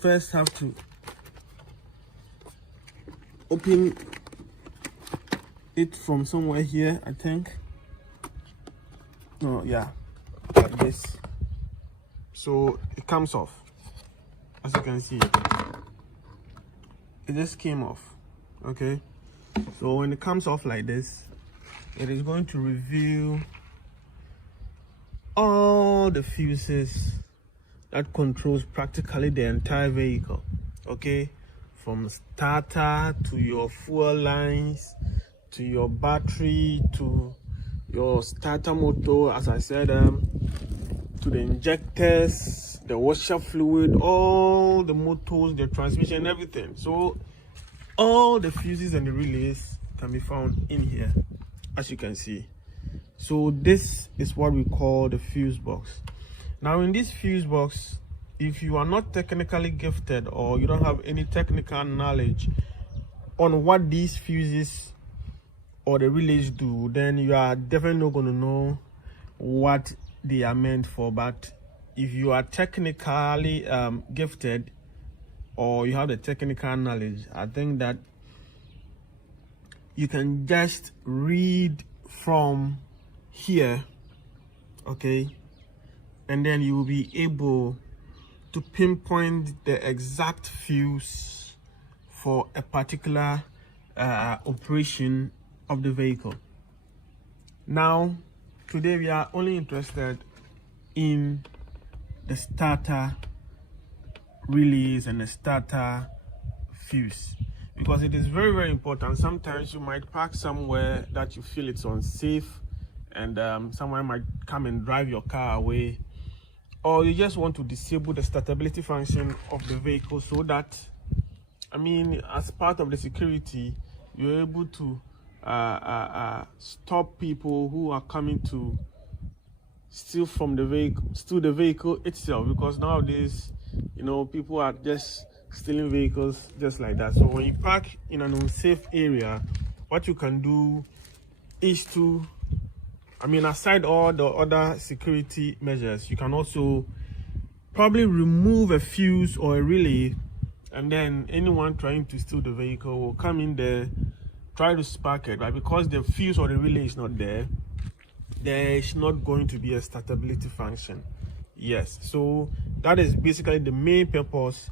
first have to open it from somewhere here, I think. No, yeah, like this. So it comes off. As you can see, it just came off. Okay, so when it comes off like this, it is going to reveal all the fuses that controls practically the entire vehicle. Okay, from starter to your fuel lines to your battery to your starter motor, as I said, to the injectors, the washer fluid, all the motors, the transmission, everything. So all the fuses and the relays can be found in here, as you can see. So this is what we call the fuse box. Now in this fuse box, if you are not technically gifted or you don't have any technical knowledge on what these fuses or the relays do, then you are definitely not going to know what they are meant for. But if you are technically gifted or you have the technical knowledge, I think that you can just read from here, okay, and then you will be able to pinpoint the exact fuse for a particular operation of the vehicle. Now today we are only interested in the starter relays and the starter fuse, because it is very, very important. Sometimes you might park somewhere that you feel it's unsafe, and someone might come and drive your car away, or you just want to disable the startability function of the vehicle, so that, I mean, as part of the security, you're able to stop people who are coming to steal the vehicle itself. Because nowadays, you know, people are just stealing vehicles just like that. So when you park in an unsafe area, what you can do is to, I mean, aside all the other security measures, you can also probably remove a fuse or a relay, and then anyone trying to steal the vehicle will come in there, try to spark it. But because the fuse or the relay is not there, there is not going to be a startability function. Yes, so that is basically the main purpose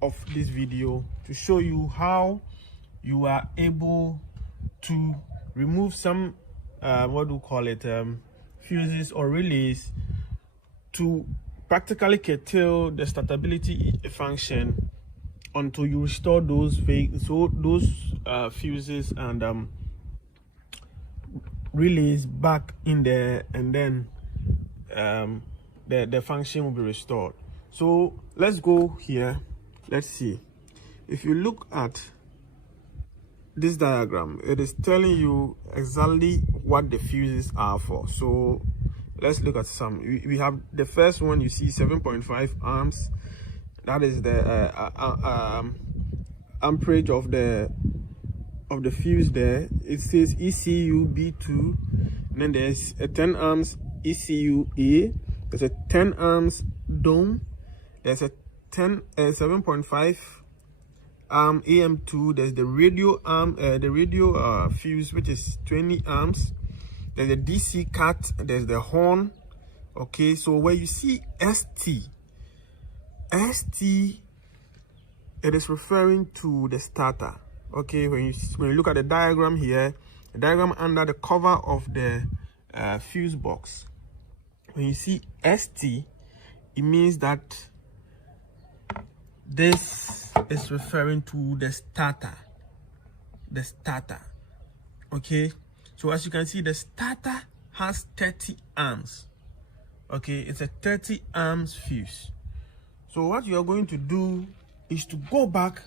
of this video, to show you how you are able to remove some fuses or relays to practically curtail the startability function until you restore those fuses and relays back in there, and then the function will be restored. So let's go here. Let's see. If you look at this diagram, it is telling you exactly what the fuses are for. So let's look at some. We have the first one. You see 7.5 amps. That is the amperage of the fuse there. It says ECU B2, and then there's a 10 amps ECU A. There's a 10 amps dome. There's a 7.5 AM2. There's the radio fuse, which is 20 amps. There's a DC cut. There's the horn. Okay, so where you see ST, it is referring to the starter. Okay, when you look at the diagram here, the diagram under the cover of the fuse box, when you see ST, it means that this is referring to the starter. Okay, so as you can see, the starter has 30 amps. Okay, it's a 30 amps fuse. So what you are going to do is to go back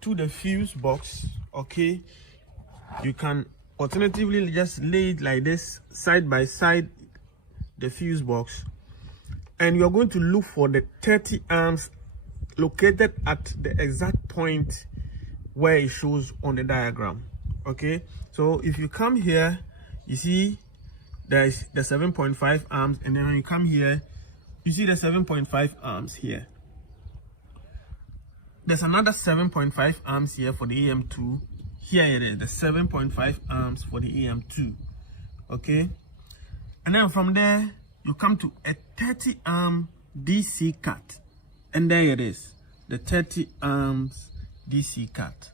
to the fuse box. Okay, you can alternatively just lay it like this, side by side the fuse box, and you're going to look for the 30 amps located at the exact point where it shows on the diagram. Okay, so if you come here, you see there's the 7.5 amps, and then when you come here, you see the 7.5 amps here. there's another 7.5 amps here for the AM2. Here it is, the 7.5 amps for the AM2. Okay, and then from there you come to a 30 amp DC cut, and there it is, the 30 amps DC cut.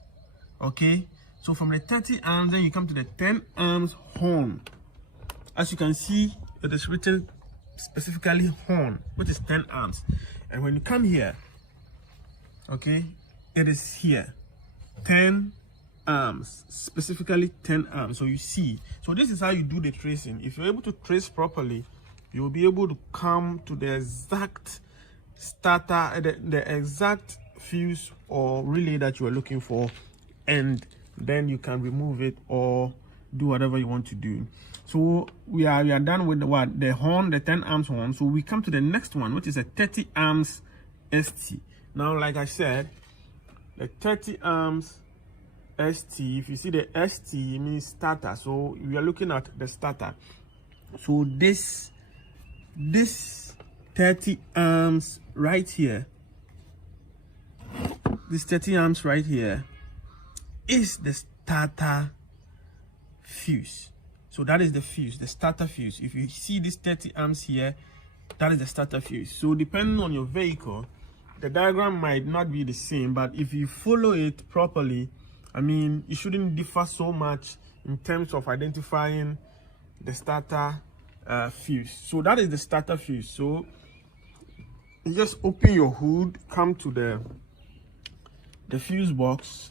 Okay, so from the 30 amps, then you come to the 10 amps horn. As you can see, it is written specifically horn, which is 10 amps. And when you come here, okay, it is here 10 amps, specifically 10 amps. So you see, so this is how you do the tracing. If you're able to trace properly, you will be able to come to the exact starter, the exact fuse or relay that you are looking for, and then you can remove it or do whatever you want to do. So we are done with the horn, the 10 amps horn. So we come to the next one, which is a 30 amps ST. Now, like I said, the 30 amps ST, if you see the ST, it means starter. So we are looking at the starter. So this 30 amps right here, this 30 amps right here is the starter fuse. So that is the fuse, the starter fuse. If you see this 30 amps here, that is the starter fuse. So depending on your vehicle, the diagram might not be the same, but if you follow it properly, I mean, it shouldn't differ so much in terms of identifying the starter fuse. So that is the starter fuse. So you just open your hood, come to the fuse box,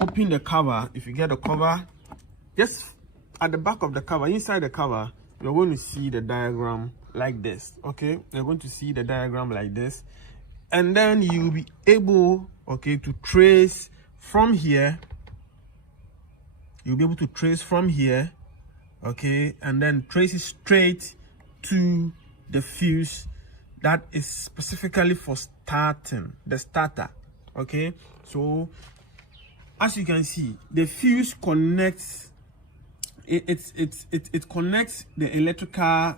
open the cover. If you get the cover, just at the back of the cover, inside the cover, you're going to see the diagram like this. Okay, you're going to see the diagram like this, and then you'll be able, okay, to trace from here. You'll be able to trace from here, okay, and then trace it straight to the fuse that is specifically for starting the starter. Okay, so as you can see, the fuse connects. It connects the electrical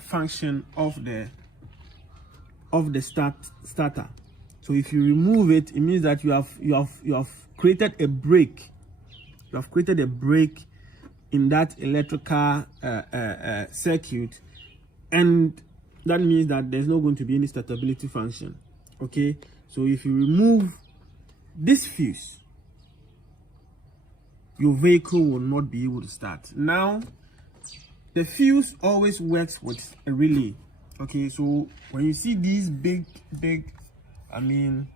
function of the starter. So if you remove it, it means that you have created a break. You have created a break in that electrical circuit, and that means that there's not going to be any startability function. Okay, so if you remove this fuse, your vehicle will not be able to start. Now, the fuse always works with a relay. Okay, so when you see these big, I mean,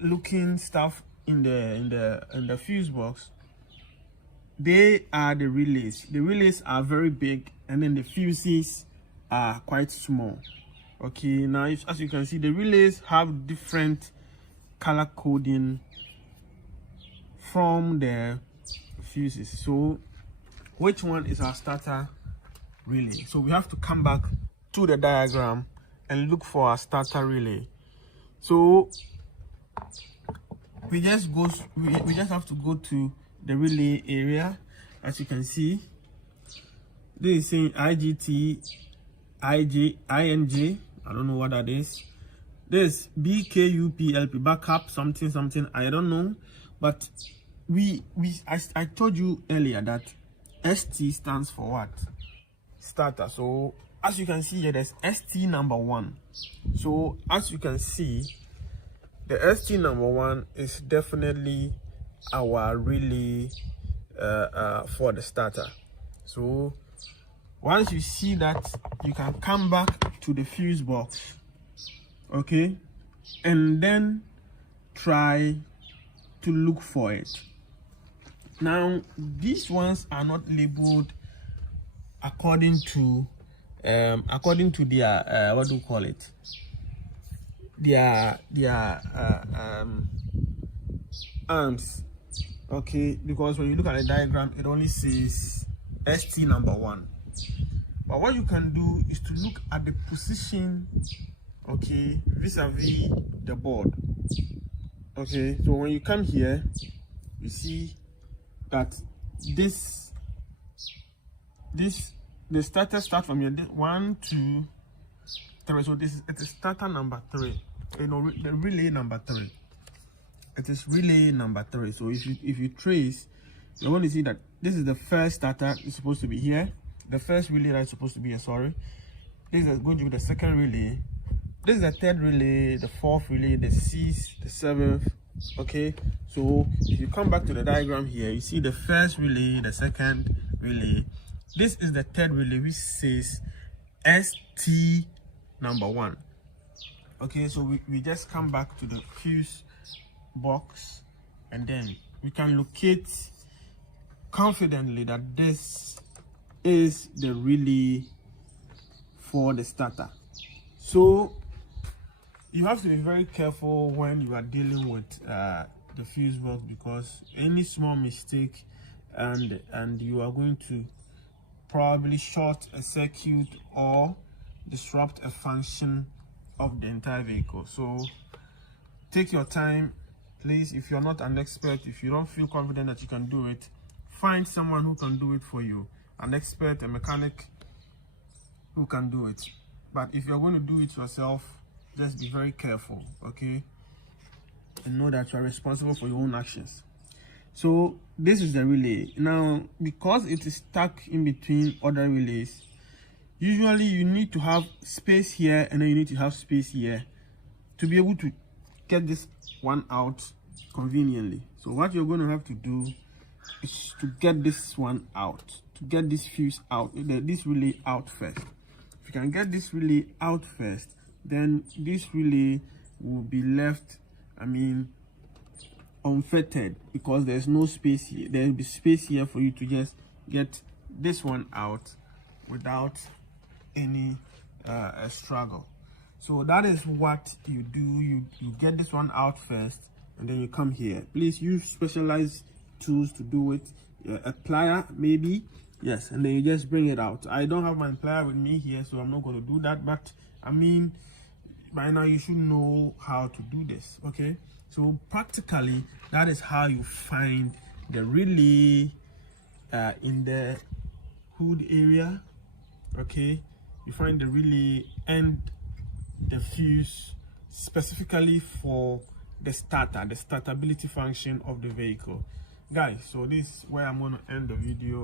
looking stuff in the fuse box, they are the relays. The relays are very big, and then the fuses are quite small. Okay, now as you can see, the relays have different color coding from the fuses. So which one is our starter relay? So we have to come back to the diagram and look for our starter relay. So we just have to go to the relay area. As you can see, this is saying IGT, INJ. I don't know what that is. This BKUPLP, backup something, I don't know. But I told you earlier that ST stands for what? Starter. So as you can see here, there's ST number 1. So as you can see, the ST number 1 is definitely our relay for the starter. So once you see that, you can come back to the fuse box, okay, and then try to look for it. Now these ones are not labeled according to their what do you call it, their arms, okay, because when you look at the diagram, it only says ST number 1. But what you can do is to look at the position, okay, vis-a-vis the board. Okay, so when you come here, you see that the starter starts from here, 1, 2, 3. So it is starter number 3. You know, the relay number 3. It is relay number 3. So if you trace, you're going to see that this is the first starter. It's supposed to be here. The first relay that is supposed to be here. Sorry, this is going to be the second relay. This is the third relay, the fourth relay, the 6th, the 7th. Okay, so if you come back to the diagram here, you see the first relay, the second relay. This is the third relay, which says ST number 1. Okay, so we just come back to the fuse box, and then we can locate confidently that this is the relay for the starter. So you have to be very careful when you are dealing with the fuse box, because any small mistake and you are going to probably short a circuit or disrupt a function of the entire vehicle. So take your time, please. If you're not an expert, if you don't feel confident that you can do it, find someone who can do it for you, an expert, a mechanic who can do it. But if you're going to do it yourself, just be very careful, okay? And know that you are responsible for your own actions. So this is the relay. Now, because it is stuck in between other relays, usually you need to have space here, and then you need to have space here to be able to get this one out conveniently. So what you're going to have to do is to get this one out, to get this fuse out, this relay out first. If you can get this relay out first, then this relay will be left, unfettered, because there's no space here. There will be space here for you to just get this one out without any struggle. So that is what you do. You get this one out first, and then you come here. Please use specialized tools to do it. A plier maybe, yes, and then you just bring it out. I don't have my plier with me here, so I'm not going to do that, but by now you should know how to do this. Okay, so practically that is how you find the relay in the hood area. Okay, you find the relay and the fuse specifically for the starter, the startability function of the vehicle, guys. So this is where I'm going to end the video.